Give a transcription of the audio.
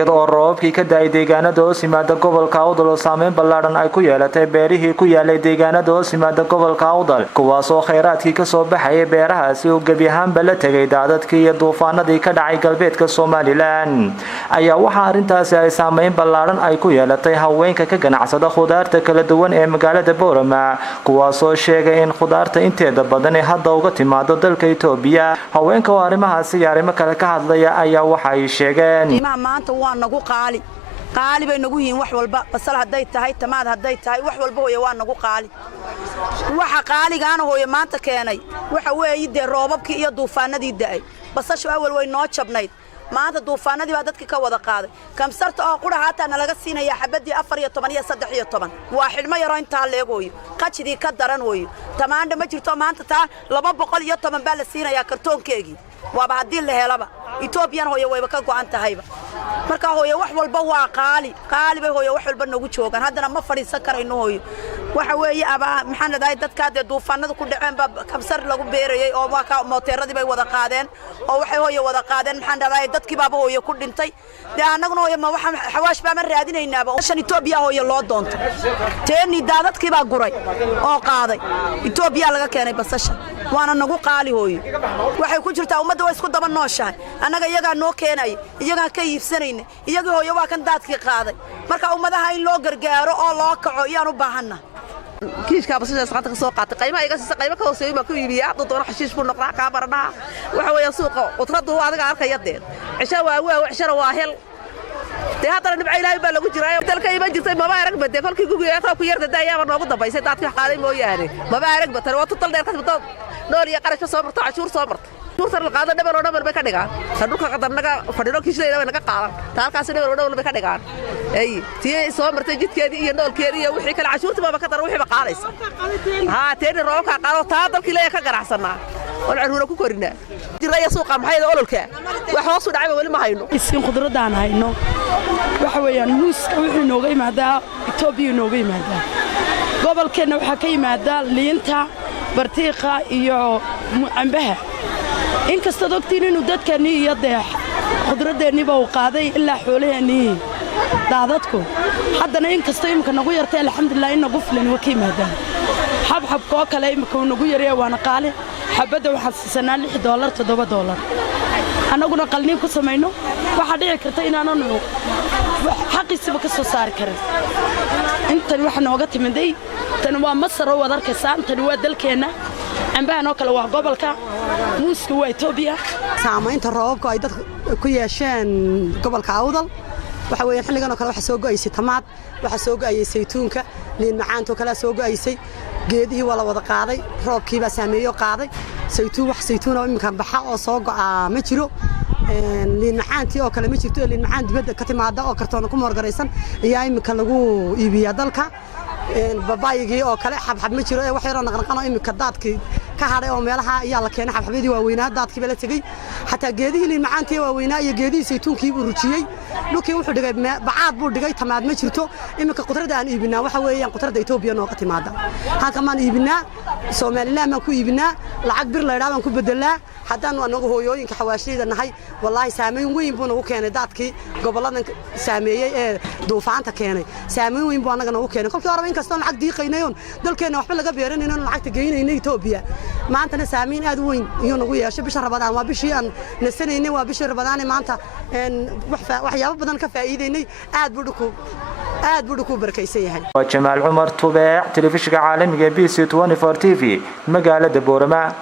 iyadoo roobkii ka daay deegaanada hoos yimaada gobolka Awdal saameyn ballaaran ay ku yeelatay beerihii ku yaalay deegaanada hoos yimaada gobolka Awdal kuwaas oo kheyraadkii ka soo baxay beerahaasi oo gabi ahaanba la tagay daadadkii iyo duufaanadii ka dhacay galbeedka Soomaaliland ayaa waxa arintaasi ay saameyn ballaaran ay ku yeelatay haweenka ka ganacsada khudaarta kala duwan ee magaalada Boorama kuwaas oo sheegay in khudaarta inteeda badan ay hadda uga timaado dalka Itoobiya haweenka oo arrimahaasi yarimo kale ka hadlaya ayaa waxa ay sheegeen waa nagu qaali bay nagu yihiin wax walba basal haday tahay tamaad haday tahay wax walba waa nagu qaali waxa qaaligaana hooyo maanta keenay waxa weeyii roobabkii iyo duufaanadii daay basasha awal way noo jabnayd maanta duufaanadii baa dadka ka wada qaaday kamsarta oo qura haatan laga siinaya xabadii 14 iyo 13 waa xilmo yaro inta leegooyo qajidii ka daran hooyo tamaandha ma jirto maanta taa 210 baa la siinaya kartoonkeegi waaba hadii la helaba Itoobiyan hooyo wayba ka go'an tahayba marka hooyo wax walba waa qaali bay hooyo wax walba nagu joogan haddana ma fadhiisan karayno hooyo waxa weeye aba maxaan leedahay dadka duufaanada ku dhaceen ba kabsar lagu beerayay oo waa ka mooteeradii bay wada qaadeen oo waxay hooyo wada qaadeen maxaan leedahay dadkii baaba hooyo ku dhintay anaguna hooyo ma waxa xawaash baa ma raadinaynaaba shan Itoobiya hooyo loo doonto teeni daadadkii baa guray oo qaaday Itoobiya laga keenay basasha waana nagu qaali hooyo waxay ku jirtaa ummadda way isku daba nooshahay anaga iyaga noo keenay iyaga ka iibsanayna iyaga hooyo waa kan daadkii qaaday marka ummadaha in loo gargaaro oo loo kaco iyaan u baahana kiishka basasha saxanta ka soo qaatay qiimaha iga si qiimo ka hooseeyo ma ku iibiyaa doona xashiish ku noqdaa ka baranaha waxa weeye suuqa qudradu adiga arkaya deen cisha waa cishara waa hel hadda dhibca Ilaahay baa lagu jiraa dalka ima jirtay ma arag baday kolkii gugu ku yarda daayaba noogu dambaysay dadka qaaday mooyaane ma arag badan waa total dheer ka soo nool iyo qarash soo marto cashuur soo marto turtar la qaado dhabar bay ka dhigaan dhulka qadarnaga fadhido kiishayda naga qaadan taalkaas dhabar bay ka dhigaan tii soo martay jidkeedii iyo noolkeedii iyo wixii kale cashuurta baba ka dar wixii ba qaadaysa teeni roobka qaado taa dalkii leeyahay ka ganacsanaa oo caruura ku korina jiraya suuqa maxay ololka wax hoos u dhacay wali ma hayno isin khudradaan hayno waxa weeyaan muuska wuxuu nooga yimaadaa Itoobiya nooga yimaadaa gobolkeena waxa ka yimaadaa liinta bartiiqa iyo cambaha inkastoo ogtiin inuu dadkani iyo khudradeeniba uu qaaday ilaa xoolaheeni daadadku haddana inkastoo imka nagu yartay alxamdulillah in nagu filan waa ka yimaadaan xabxabkoo kale imka nagu yaree waana qaali xabadda waxaan siisanaa $6 $7 annaguna qalniin ku samayno waxa dhici karta inaananu xaqiisaba ka soo saari karin intan waxa nooga timiday tan waa Masar oo wada arkaysaa tan waa dalkeena ambahan oo kale waa gobolka muuska waa Itoobiya saamaynta roobka ay dad ku yeesheen gobolka Awdal waxa weeyaan xilligan oo kale waxa soo go'aysay tamaad waxa soo go'ayay saytuunka liin macaanto kala soo go'aysay geedihii wala wada qaaday roobkii baa saameeyo qaaday saytuun oo imkan baxa oo soo go'a ma jiro liin macaantii oo kale ma jirto liin macaan dibadda ka timaada oo kartoon ku moorgaraysan ayaa imkan lagu iibiyaa dalka babaayigii oo kale xabxab ma jiro wax yar oo naqnaqano imka daadkii ka haray oo meelaha ayaa la keenay xabxabadii waaweynaa daadkii la tagay hatta geedihii liin macaantii waaweynaa iyo geedihii saytuunkii buu rujiyay dhulkii wuxuu dhigay bacaad buu dhigay tamaad ma jirto imka qudrada aan iibinaa waxa weeyaan qudrada Itoobiya nooga timaada halka maan iibinaa Soomaaliland ma ku iibinaa lacag bir la yiraahdo ku bedelaa haddaan anagu hooyooyinka xawaashayda nahay wallahi saameyn weyn buu nagu keenay daadkii goboladan saameeyay ee duufaanta keenay saameyn weyn buu anaga nagu keenay kolkii hore inkastoo lacag diiqaynayn dalkeena waxba laga beeranayno lacagta geynayna Itoobiya maanta saameyn aad weyn iyo nagu yeeshay bisha Ramadaan waa bishii aan nasanaynay waa bishii Ramadaan maanta waxyaabo badan ka faa'iideynay aad buu ku barakaysan yahay waa Jamaal Umar Tubeec telefishinka caalamiga BC 24 TV magaalada Boorama.